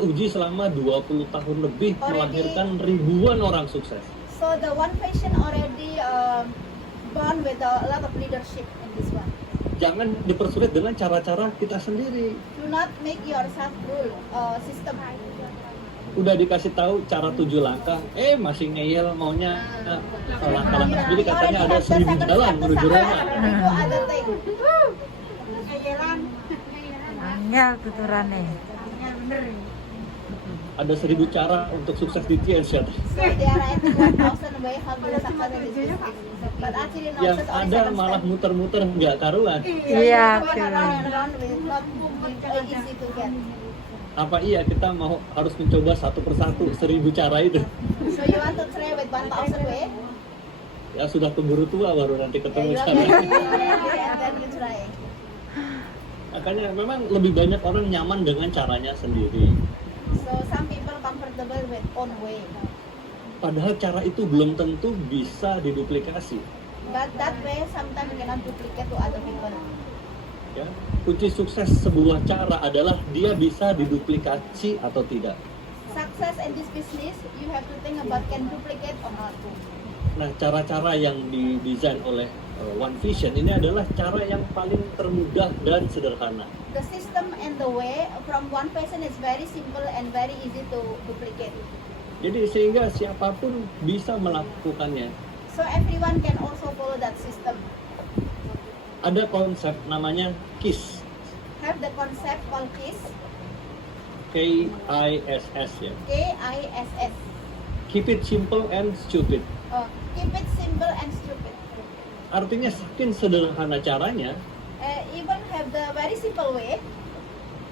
uji selama 20 tahun lebih, melahirkan ribuan orang sukses. So the One Passion already born with a lot of leadership in this one. Jangan dipersulit dengan cara-cara kita sendiri. Do not make yourself rule system. Udah dikasih tahu cara 7 langkah, masih ngeyel maunya langkah-langkah sendiri, katanya ada 1000 jalan menuju Roma. Angel tuturane. Ada 1000 cara untuk sukses di Tienset. So there are 1,000 way how to succeed in this business. But actually no, Yang ada malah muter-muter nggak karuan. Iya, easy to get. Apa iya kita mau harus mencoba satu persatu 1000 cara itu? So you want to try with 1,000 way? Ya sudah keburu tua baru nanti ketemu Yeah, cara. and then you try. Makanya memang lebih banyak orang nyaman dengan caranya sendiri. So some people comfortable with own way. Padahal cara itu belum tentu bisa diduplikasi. But that way sometimes you cannot duplicate to other people. Ya, kunci sukses sebuah cara adalah dia bisa diduplikasi atau tidak. Success in this business, you have to think about can duplicate or not. Nah, cara-cara yang didesain oleh One Vision ini adalah cara yang paling termudah dan sederhana. The system and the way from one person is very simple and very easy to duplicate. Jadi sehingga siapapun bisa melakukannya. So everyone can also follow that system. Ada konsep namanya KISS. Have the concept called KISS. KISS ya. KISS. Keep it simple and stupid. Keep it simple and stupid. Artinya saking sederhana caranya, Even have the very simple way.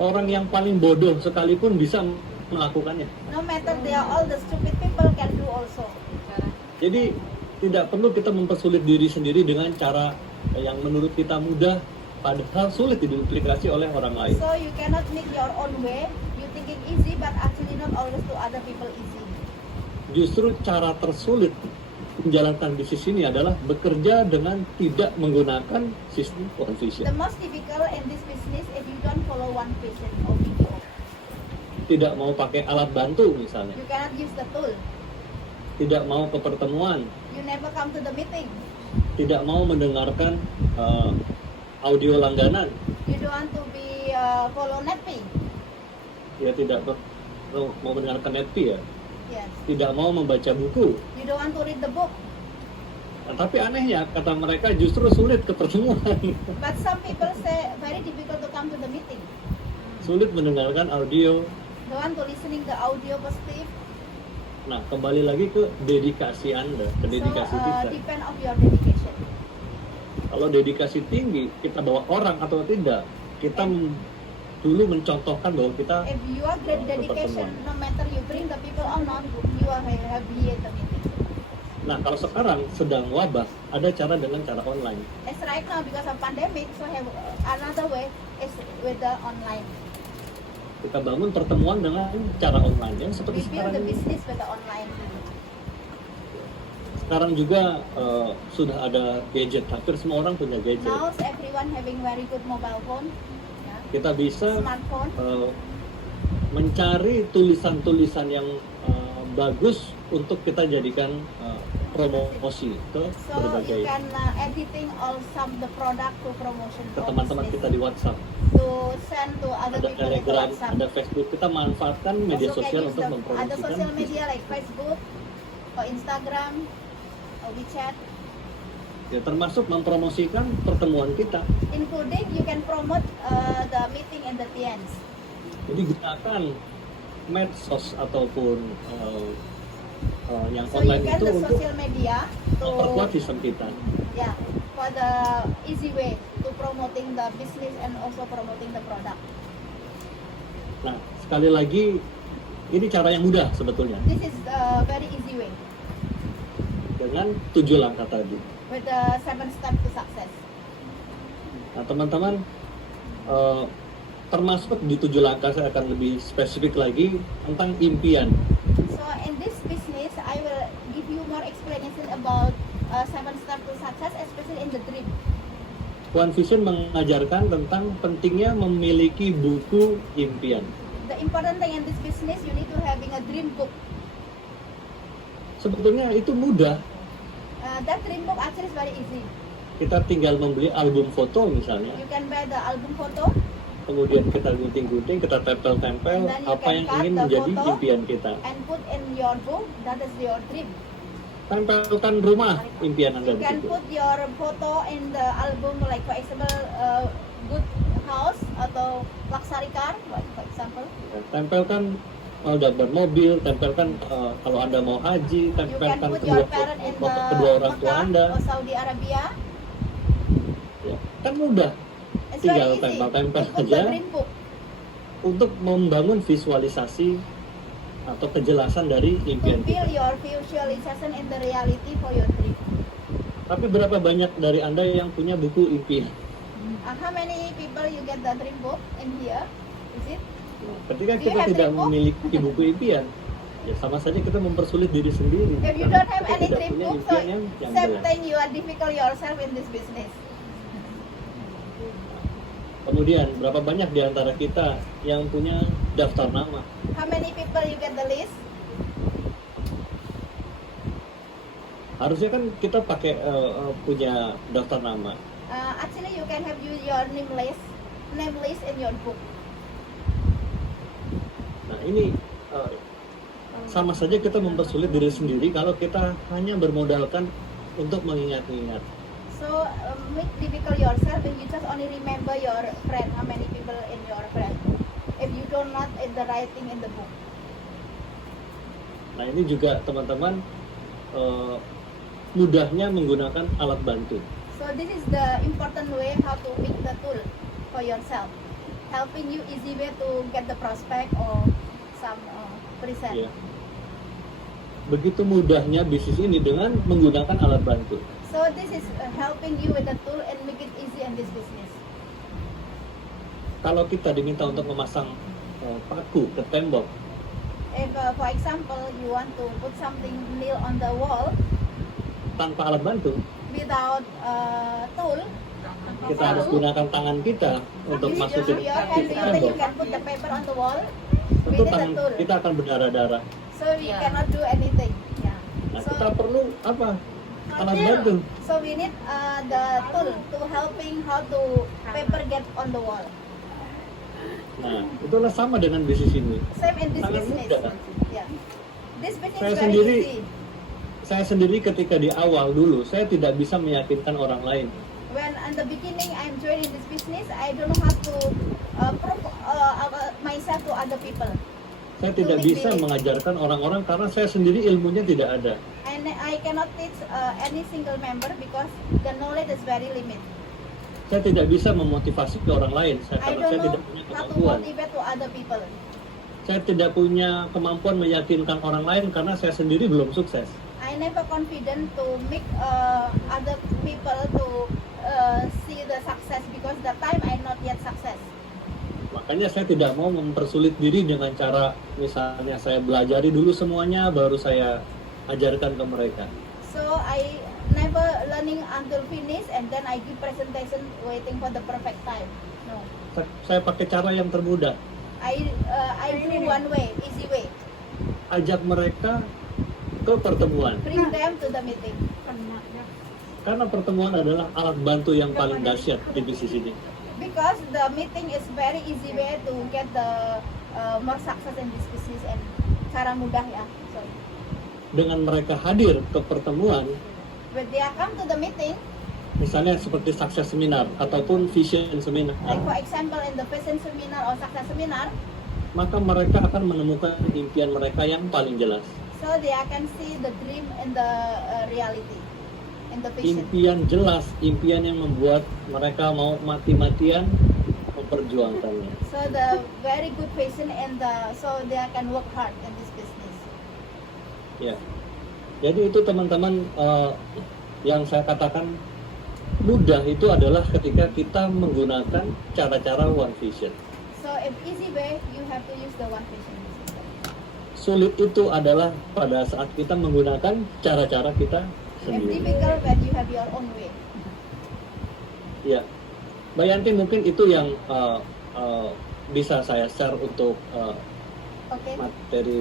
orang yang paling bodoh sekalipun bisa melakukannya. No matter they are all the stupid people can do also. Jadi tidak perlu kita mempersulit diri sendiri dengan cara yang menurut kita mudah, padahal sulit diduplikasi oleh orang lain. So you cannot make your own way. You think it easy, but actually not always to other people easy. Justru cara tersulit menjalankan bisnis ini adalah bekerja dengan tidak menggunakan sistem One Vision. The most difficult in this business if you don't follow one vision or video. Tidak mau pakai alat bantu misalnya, You cannot use the tool. tidak mau ke pertemuan, You never come to the meeting. tidak mau mendengarkan audio langganan, You don't want to be follow netping. ya tidak mau mendengarkan netpi ya, Yes. tidak mau membaca buku. You don't want to read the book. Nah, tapi anehnya kata mereka justru sulit ke pertemuan, But some people say very difficult to come to the meeting. sulit mendengarkan audio. Don't want to listening the audio positive. Nah, kembali lagi ke dedikasi Anda, ke dedikasi So kita. depend of your dedication. Kalau dedikasi tinggi, kita bawa orang atau tidak, kita dulu mencontohkan bahwa kita If you are great dedication, no matter you bring the people or not, you are happy at the meeting. Nah, kalau sekarang sedang wabah, ada cara dengan cara online. As right now because of pandemic, so have another way is with the online. Kita bangun pertemuan dengan cara online, yang We seperti build sekarang the ini. business with the online. Sekarang juga sudah ada gadget, hampir semua orang punya gadget. Now everyone having very good mobile phone, yeah, Kita bisa smartphone. mencari tulisan-tulisan yang bagus untuk kita jadikan promosi ke So you berbagai can editing all some the product to promotion ke for teman-teman business, kita di WhatsApp. to send to other Ada people in Telegram, WhatsApp. ada Facebook. Kita manfaatkan media Also can sosial use untuk the other mempromosikan social bisnis. media like Facebook or Instagram or WeChat. Ya, termasuk mempromosikan pertemuan kita. Including you can promote the meeting in the TNs. Jadi gunakan medsos ataupun yang So you online can itu the untuk social media memperkuat to sistem kita. yeah for the easy way to promoting the business and also promoting the product. Nah, sekali lagi ini cara yang mudah sebetulnya This is a very easy way dengan 7 langkah tadi. with the 7 steps to success. Nah, teman-teman, termasuk di 7 langkah saya akan lebih spesifik lagi tentang impian. So in this business, I will give you more explanation about 7 steps to success, especially in the dream. One Vision mengajarkan tentang pentingnya memiliki buku impian. The important thing in this business, you need to having a dream book. Sebetulnya itu mudah. That dream book actually is very easy. Kita tinggal membeli album foto misalnya, You can buy the album photo kemudian kita gunting-gunting, kita tempel-tempel And then you apa can yang cut ingin the menjadi photo. impian kita. and put in your book. That is your dream. Tempelkan rumah impian Anda You di can situ. put your photo in the album, like for example, good house atau luxury car, like for example. Tempelkan gambar mobil, tempelkan kalau Anda mau haji, You can tempelkan put your parent in the kedua orang tua Anda. Mecca or Saudi Arabia. Ya, kan mudah It's Tinggal very easy tempel-tempel to put aja. the dream book. untuk membangun visualisasi atau kejelasan dari To impian build kita. your visualization in the reality for your dream. Tapi berapa banyak dari Anda yang punya buku impian? How many people you get the dream book in here? Is it? Ketika Do you kita have tidak dream book? memiliki buku impian, ya sama saja kita mempersulit diri sendiri. If you Karena don't have kita any tidak dream punya book, so impian yang same jelas. thing you are difficult yourself in this business. Kemudian berapa banyak di antara kita yang punya daftar nama? How many people you get the list? Harusnya kan kita pakai punya daftar nama. Actually, you can have your name list in your book. Nah ini sama saja kita mempersulit diri sendiri kalau kita hanya bermodalkan untuk mengingat-ingat. So make difficult yourself when you just only remember your friend, how many people in your friend. If you do not in the writing in the book. Nah ini juga teman-teman mudahnya menggunakan alat bantu. So this is the important way how to make the tool for yourself, helping you easy way to get the prospect or some present. Ya. Begitu mudahnya bisnis ini dengan menggunakan alat bantu. So this is helping you with the tool and make it easy in this business. Kalau kita diminta untuk memasang paku ke tembok, If for example you want to put something nail on the wall tanpa alat bantu, without tool, kita harus gunakan tangan kita untuk use masukin your hand, paku do ke you think you tembok. can put the paper on the wall? Tentu We need a tangan tool. kita akan berdarah-darah. So we cannot do anything. Yeah. Nah, So, kita perlu apa? Alat bantu. so we need the tool to helping how to paper get on the wall. Nah, itulah sama dengan bisnis ini. Same in this Sangat business. mudah. Yeah. This business Saya is very sendiri easy. Saya sendiri ketika di awal dulu, saya tidak bisa meyakinkan orang lain. When in the beginning I'm joining this business, I don't know how to prove myself to other people. Saya tidak bisa mengajarkan orang-orang karena saya sendiri ilmunya tidak ada. And I cannot teach any single member because the knowledge is very limited. Saya tidak bisa memotivasi ke orang lain I karena don't saya know tidak punya how to kemampuan. motivate to other people. Saya tidak punya kemampuan meyakinkan orang lain karena saya sendiri belum sukses. I never confident to make other people to see the success because the time I not yet success. Makanya saya tidak mau mempersulit diri dengan cara misalnya saya belajari dulu semuanya baru saya ajarkan ke mereka. So I never learning until finish and then I give presentation waiting for the perfect time. No, Saya pakai cara yang termudah. I do one way, easy way. Ajak mereka ke pertemuan. Bring them to the meeting. Karena pertemuan adalah alat bantu yang paling dahsyat di bisnis ini. Because the meeting is very easy way to get the more success in this business and cara mudah ya. Sorry. Dengan mereka hadir ke pertemuan, When they come to the meeting, misalnya seperti success seminar ataupun vision seminar, like for example in the vision seminar or success seminar, maka mereka akan menemukan impian mereka yang paling jelas. so they can see the dream in the reality, in the vision. Impian jelas, impian yang membuat mereka mau mati-matian memperjuangkannya. So the very good vision and so they can work hard in this business. Ya. Jadi itu teman-teman yang saya katakan mudah itu adalah ketika kita menggunakan cara-cara One Vision. So if easy way, you have to use the one vision system. Sulit itu adalah pada saat kita menggunakan cara-cara kita If sendiri. difficult when you have your own way. Ya, Mbak Yanti mungkin itu yang bisa saya share untuk Oke. materi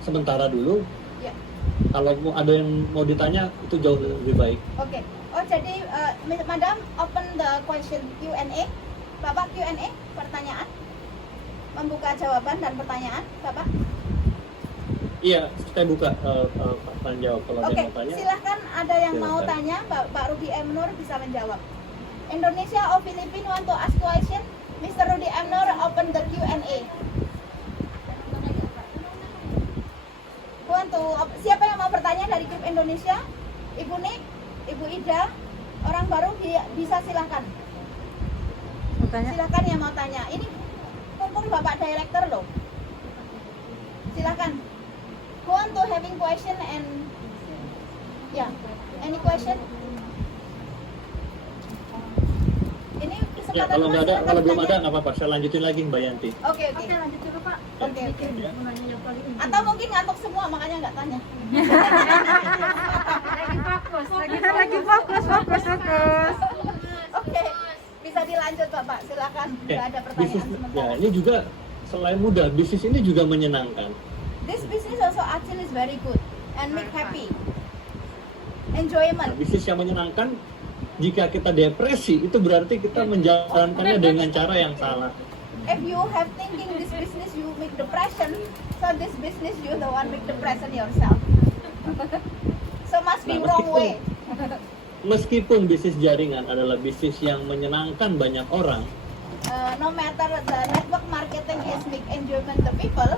sementara dulu. Ya. Kalau ada yang mau ditanya itu jauh lebih baik. Oke. Oh jadi Madam open the question Q&A. Bapak Q&A pertanyaan. Membuka jawaban dan pertanyaan, Bapak. Iya, saya buka tanya jawab kalau ada Oke, yang mau tanya. silahkan ada yang mau Silakan. tanya, Pak Rudi M. Nur bisa menjawab. Indonesia or Philippines want to ask question? Mr. Rudi M. Nur open the Q&A. Siapa yang mau bertanya dari grup Indonesia? Ibu Nik, Ibu Ida, orang baru bisa silahkan. Mau tanya? Silahkan yang mau tanya. Ini mumpung Bapak Director loh. Silahkan. Who want to having question and any question? Ini Ya, kesempatan kalau nggak ada, silakan kalau belum ada bertanya. nggak apa-apa. Saya lanjutin lagi Mbak Yanti. Oke. Lanjut dulu Pak. Oke. Ya. Atau mungkin ngantuk semua makanya nggak tanya. Lagi fokus. Lagi fokus. Oke. Bisa dilanjut Bapak, silakan. Nggak ada Bisnis, pertanyaan ya sementara. ini juga selain mudah, bisnis ini juga menyenangkan. This business also actually is very good and make happy. Nah, Enjoyment. bisnis yang menyenangkan, jika kita depresi itu berarti kita menjalankannya dengan cara yang salah. If you have thinking this business you make depression, so this business you the one make depression yourself. So must be Nah, wrong way. Meskipun bisnis jaringan adalah bisnis yang menyenangkan banyak orang, No matter the network marketing is make enjoyment the people.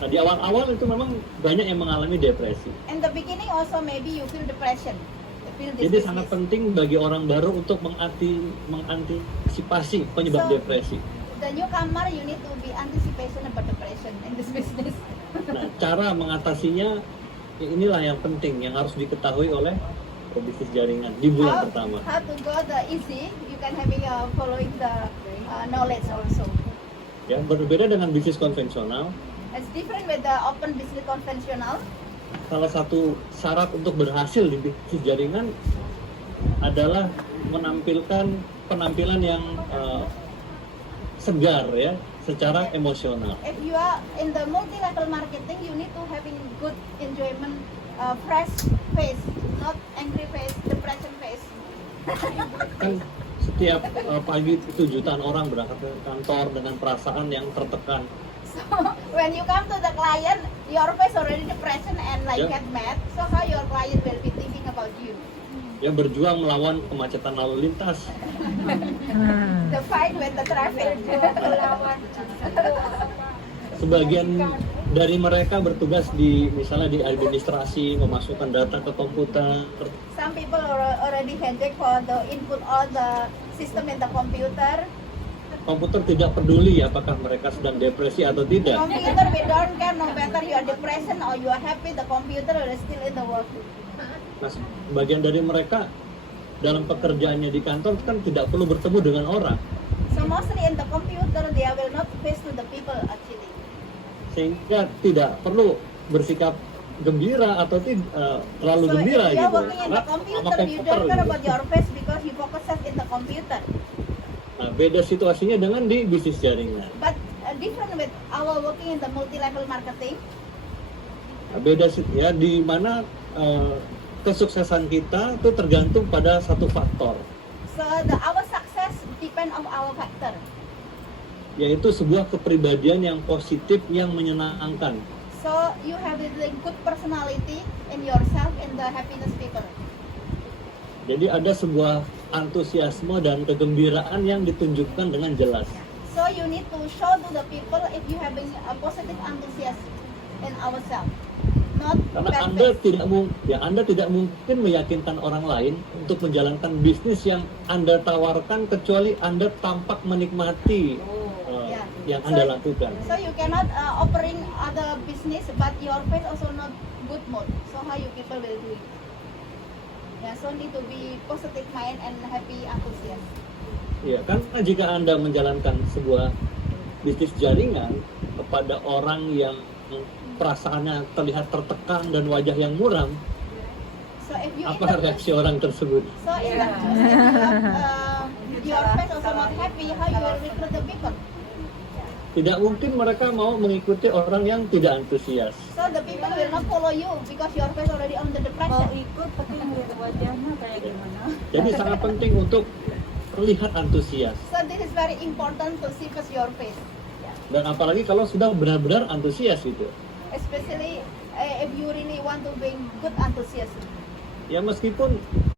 nah di awal-awal itu memang banyak yang mengalami depresi. In the beginning also maybe you feel depression. You feel this Jadi sangat business. penting bagi orang baru untuk mengantisipasi penyebab So- depresi. The newcomer you need to be anticipation about depression in this business. Nah, cara mengatasinya ya inilah yang penting yang harus diketahui oleh bisnis jaringan di bulan pertama. How to go the easy, you can having following the knowledge also. Ya, berbeda dengan bisnis konvensional. It's different with the open business conventional. Salah satu syarat untuk berhasil di bisnis jaringan adalah menampilkan penampilan yang segar ya, secara emosional. If you are in the multi-level marketing, you need to having good enjoyment, fresh face, not angry face, depression face. Kan setiap pagi itu jutaan orang berangkat ke kantor dengan perasaan yang tertekan. So when you come to the client, your face already depression and like Yeah. get mad. So how your client will be thinking about you? Ya berjuang melawan kemacetan lalu lintas. Hmm. The fight with the traffic. Sebagian dari mereka bertugas di misalnya di administrasi, memasukkan data ke komputer. Some people already headache for the input all the system in the computer. Komputer tidak peduli apakah mereka sedang depresi atau tidak. Computer we don't care no matter you are depression or you are happy, the computer is still in the work. Nah, bagian dari mereka dalam pekerjaannya di kantor kan tidak perlu bertemu dengan orang, So mostly in the computer they will not face to the people actually. sehingga tidak perlu bersikap gembira atau terlalu So gembira if you are gitu. working in the Karena computer, sama you komputer don't care gitu. about your face because you focus in the computer. Nah, beda situasinya dengan di bisnis jaringan. But different with our working in the multi-level marketing. Nah, beda ya di mana kesuksesan kita itu tergantung pada satu faktor, So our success depend on our factor. yaitu sebuah kepribadian yang positif yang menyenangkan. So you have a good personality in yourself and the happiness people. Jadi ada sebuah antusiasme dan kegembiraan yang ditunjukkan dengan jelas. So you need to show to the people if you having a positive enthusiasm in ourselves, not Karena bad Anda tidak mungkin meyakinkan orang lain untuk menjalankan bisnis yang Anda tawarkan kecuali Anda tampak menikmati Yeah. yang Anda lakukan. So you cannot offering other business, but your face also not good mood. So how you people will do it? Yeah, so need to be positive mind and happy enthusiasm. Ya, karena jika Anda menjalankan sebuah bisnis jaringan kepada orang yang perasaannya terlihat tertekan dan wajah yang muram, So if you apa reaksi orang tersebut? so in the if you have, your face also not happy, how you will recruit the people? tidak mungkin mereka mau mengikuti orang yang tidak antusias. So the people will not follow you because your face already on the Mau depression. ikut tapi ngeliat wajahnya kayak gimana? Jadi sangat penting untuk terlihat antusias. So this is very important to see first your face. Yeah. Dan apalagi kalau sudah benar-benar antusias gitu. Especially if you really want to bring good enthusiasm. Ya meskipun